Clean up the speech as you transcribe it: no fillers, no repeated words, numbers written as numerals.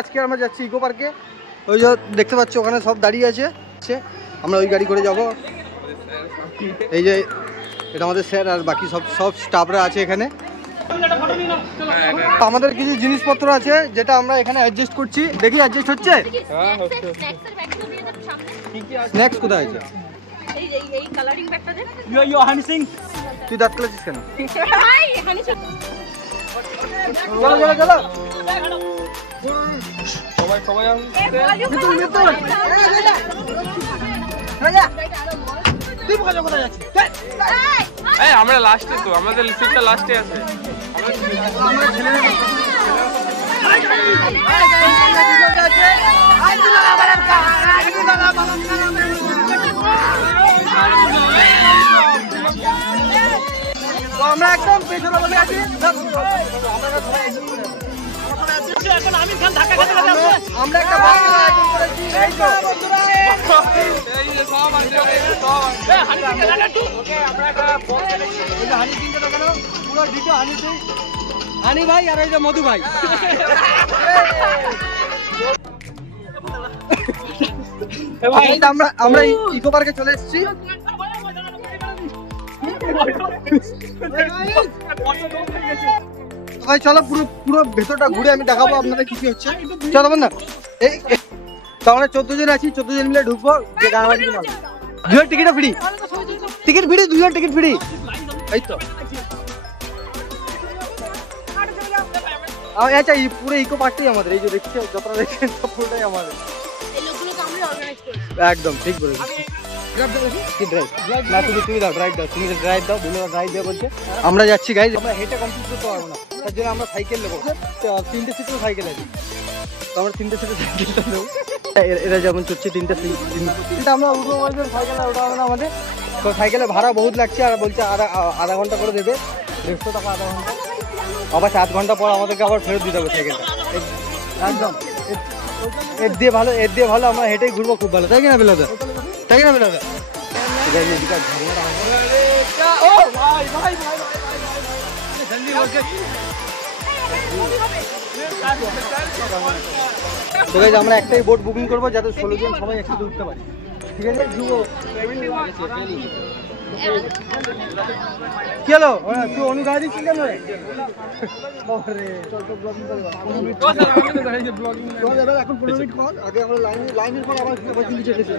আজকে আমরা যাচ্ছি ইকো পার্কে। ওই যে দেখতে পাচ্ছ ওখানে সব দাঁড়িয়ে আছে, আমরা ওই গাড়ি করে যাব। এই যে এটা আমাদের স্যার আর বাকি সব স্টাফরা আছে এখানে। আমাদের কিছু জিনিসপত্র আছে যেটা আমরা এখানে অ্যাডজাস্ট করছি, দেখি অ্যাডজাস্ট হচ্ছে। স্ন্যাক্স কোথায় আছে? এই কালারিং ব্যাগটা দে। ইউ হানি সিং, তুই দাঁত কালাছিস কেন? ভাই হানি সিং, চলো চলো চলো সবাই সবাই মিতুল মিতুল রাজা তুই কোথায় যাচ্ছিস? এই আমরা লাস্টে, তো আমাদের লিস্টটা লাস্টে আছে। আমরা ছেলেরা আমরা একদম পেছনে বসে আছি। এখন আমির খান ধাক্কা খেতে লাগছে। আমরা একটা বাংলা আয়োজন করেছি। এই তো এই যে সব আছে, সব আছে। হানি সিং কে লাগাটু। ওকে আমরা একটা বল খেলেছি। ওই যে হানি সিং কে লাগানো পুরো ডিটো হানি সিং, হানি ভাই আর এই যে মধু ভাই। ভাই আমরা ইকো পার্কে চলে এসেছি। ভাই চলো পুরো ভেতরটা ঘুরে আমি দেখাবো আপনাদের কি হচ্ছে। চলো বন্ধু, এই আমরা 14 জন আছি, 14 জন মিলে ঢুকবো। দুজন টিকিট ফ্রি, টিকিট ফ্রি, দুজন টিকিট ফ্রি। এই তো আচ্ছা, এই পুরো ইকো পার্কটাই আমাদের। এই যে দেখছি যতটা দেখছেন সব পুরোটাই আমাদের। একদম ঠিক বলেছি। আমরা যাচ্ছি গাইজ, আমরা হেঁটে কমপ্লিট করতে পারবো না, তার জন্য আমরা সাইকেল নেবো। 3টে সিটের সাইকেল আছে, তো আমরা 3টে সিটের সাইকেলটা নেবো। এরা যেমন চলছে 3টে সিট, আমরা উঠবো সাইকেল ওটা হবে না আমাদের। তো সাইকেলে ভাড়া বহুত লাগছে, আর বলছে আধা ঘন্টা করে দেবে, 150 টাকা আধা ঘন্টা। আবার 7 ঘন্টা পর আমাদেরকে আবার ফেরত দিতে হবে সাইকেলটা। একদম এর দিয়ে ভালো আমরা হেঁটেই ঘুরবো, খুব ভালো, তাই কিনা বেলাদা? তাই কিনা বেলাদা? আমরা একটাই বোট বুকিং করবো যাতে 16 জন সবাই একসাথে উঠতে পারি, ঠিক আছে? কি হলো তুই অনুগাড়ি দিচ্ছিস কেন? এখন 15 মিনিট পর আগে আমরা লাইনের পর আবার দিল্লি চলেছে।